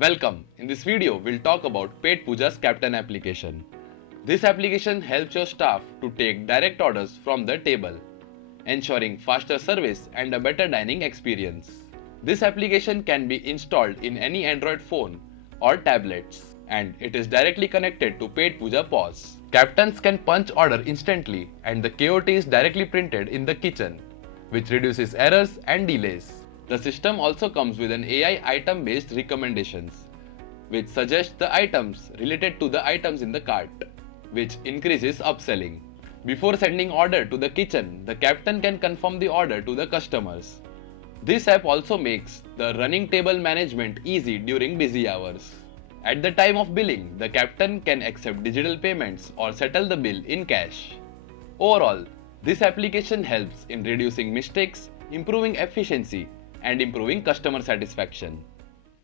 Welcome. In this video, we'll talk about Petpooja's Captain application. This application helps your staff to take direct orders from the table, ensuring faster service and a better dining experience. This application can be installed in any Android phone or tablets, and it is directly connected to Petpooja POS. Captains can punch order instantly, and the KOT is directly printed in the kitchen, which reduces errors and delays. The system also comes with an AI item-based recommendations, which suggests the items related to the items in the cart, which increases upselling. Before sending order to the kitchen, the captain can confirm the order to the customers. This app also makes the running table management easy during busy hours. At the time of billing, the captain can accept digital payments or settle the bill in cash. Overall, this application helps in reducing mistakes, improving efficiency, and improving customer satisfaction.